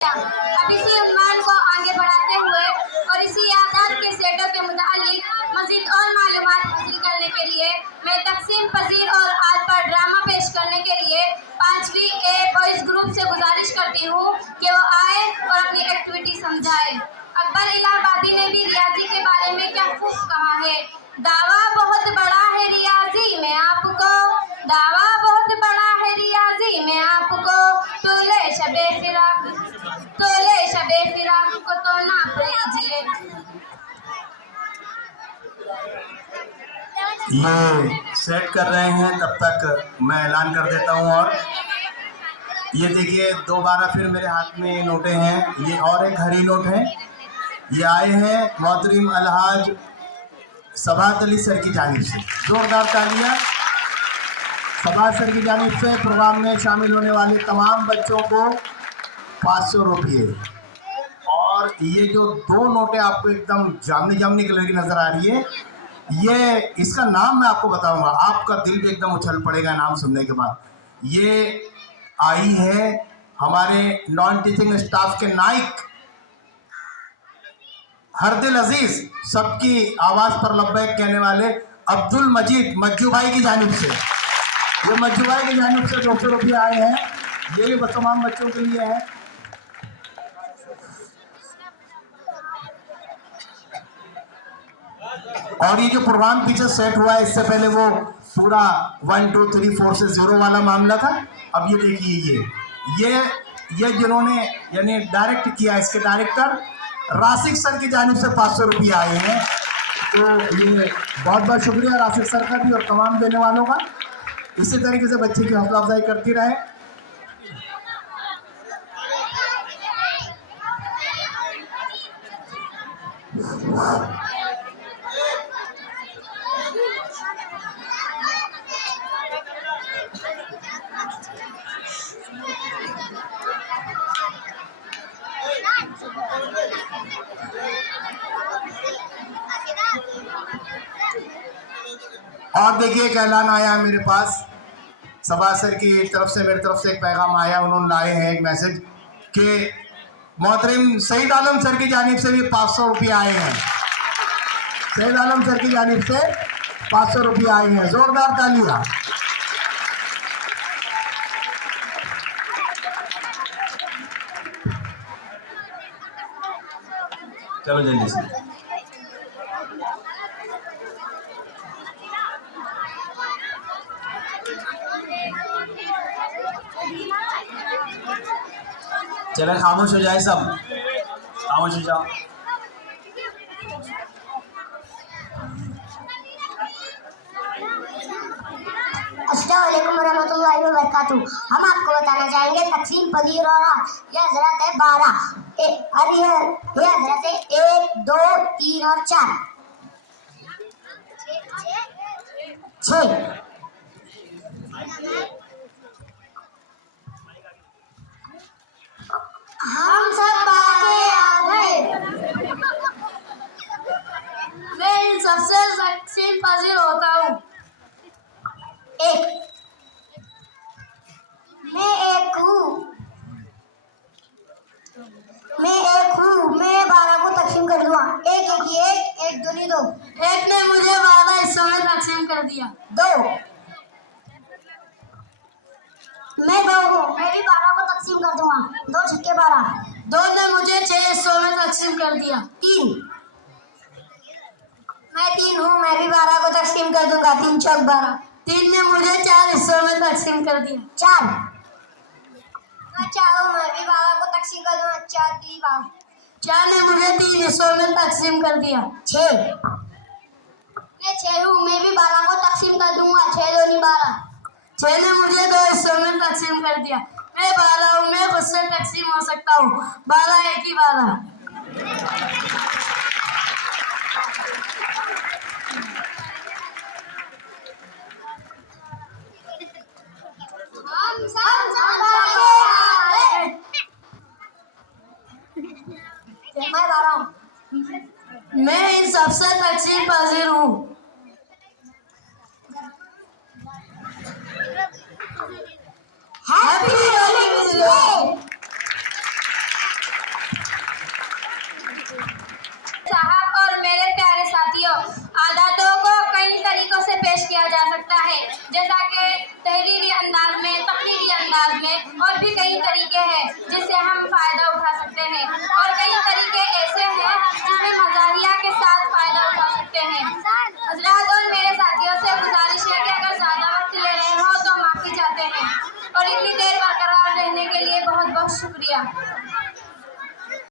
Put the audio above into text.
अब इसी उन्वान को आगे बढ़ाते हुए और इसी यादात के सेटों के मुतालिक मज़ीद और मालूमात हासिल करने के लिए मैं तकसीम पजीर और आज पर ड्रामा पेश करने के लिए 5वीं ए बॉयज़ ग्रुप से गुजारिश करती हूँ कि वो आए और अपनी एक्टिविटी समझाए। अकबर इलाहाबादी ने भी रियाजी के बारे में क्या खूब कहा है। दावा बहुत बड़ा है रियाजी में आपको, दावा बहुत बड़ा है रियाजी में आपको, तोले शबे फिराक को तो नाप लीजिए। ये सेट कर रहे हैं, तब तक मैं ऐलान कर देता हूँ। और ये देखिए दोबारा फिर मेरे हाथ में नोटें हैं, ये और एक हरी नोट है। ये आए हैं मोहतरम अलहाज सबात अली सर की जानिब से। जोरदार तालियां सबात सर की जानिब से। प्रोग्राम में शामिल होने वाले तमाम बच्चों को 500 रुपये। और ये जो दो नोटें आपको एकदम जामनी कलर की नज़र आ रही है, ये इसका नाम मैं आपको बताऊंगा, आपका दिल भी एकदम उछल पड़ेगा नाम सुनने के बाद। ये आई है हमारे नॉन टीचिंग स्टाफ के नाइक हरदिल अजीज, सबकी आवाज़ पर लब्बैक कहने वाले अब्दुल मजीद मज्जू भाई की जानिब से। ये मज्जू भाई की जानिब से 200 रुपये आए हैं। ये भी तमाम बच्चों के लिए है। और ये जो प्रोग्राम पीछे सेट हुआ है, इससे पहले वो पूरा 1 2 3 4 से 0 वाला मामला था। अब ये देखिए ये जिन्होंने यानी डायरेक्ट किया, इसके डायरेक्टर राशिक सर की जानिब से 500 रुपये आए हैं। तो ये बहुत बहुत शुक्रिया राशिक सर का भी और तमाम देने वालों का। इसी तरीके से बच्चे की हौसला अफजाई करती रहे। और देखिए एक ऐलान आया है मेरे पास, सबा सर की तरफ से, मेरी तरफ से एक पैगाम आया। उन्होंने लाए हैं एक मैसेज कि मोहतरम सईद आलम सर की जानिब से भी 500 रुपये आए हैं। सईद आलम सर की जानिब से 500 रुपये आए हैं। जोरदार तालियां। चलो जल्दी से। चलो खामोश हो जाए सब, खामोश हो जाओ। अस्सलाम वालेकुम रहमतुल्लाहि व बरकातुहू। हम आपको बताना चाहेंगे तकसीम पजीर और यह हजरत है 12 और ये हजरत है 1 2 3 और 4 6। हम सब बातें आ गए। मैं इन सबसे तकसीम पजीर होता हूँ। मैं एक हूँ। मैं 12 को तकसीम कर दूंगा। एक दूनी 2। एक ने मुझे 12 हिस्सों में तकसीम कर दिया। 2। मैं 2 हूँ, मैं भी 12 को तकसीम कर दूंगा। 2 छक्के 12। 2 ने मुझे 6 हिस्सों में तकसीम कर दिया। 3। मैं 3 हूँ, मैं भी 12 को तकसीम कर दूंगा। 3 चौक 12। 3 ने मुझे 4 हिस्सों में तकसीम कर दिया। 4। मैं 4 हूँ, मैं भी 12 को तकसीम कर दूंगा। 4 3 12। 4 ने मुझे 3 हिस्सों में तकसीम कर दिया। 6। मैं 6 हूँ, मैं भी 12 को तकसीम कर दूंगा। 6 2 12। 6 ने मुझे 2 हिस्सों में तकसीम कर दिया। मैं 12 हूँ, मैं खुद से तकसीम हो सकता हूँ। 12 एक ही 12। हम सब बातें आ गए। मैं 12 हूँ। मैं इन सबसे तकसीम पजीर हूँ। हैप्पी होली। जा सकता है, जैसा कि तहरीरी अंदाज में, तकरीरी अंदाज में और भी कई तरीके हैं जिससे हम फ़ायदा उठा सकते हैं, और कई तरीके ऐसे हैं जिसमें मज़ाहिया के साथ फ़ायदा उठा सकते हैं। हज़रात और मेरे साथियों से गुजारिश है कि अगर ज़्यादा वक्त ले रहे हो तो माफ़ी चाहते हैं, और इतनी देर बरकरार रहने के लिए बहुत बहुत शुक्रिया।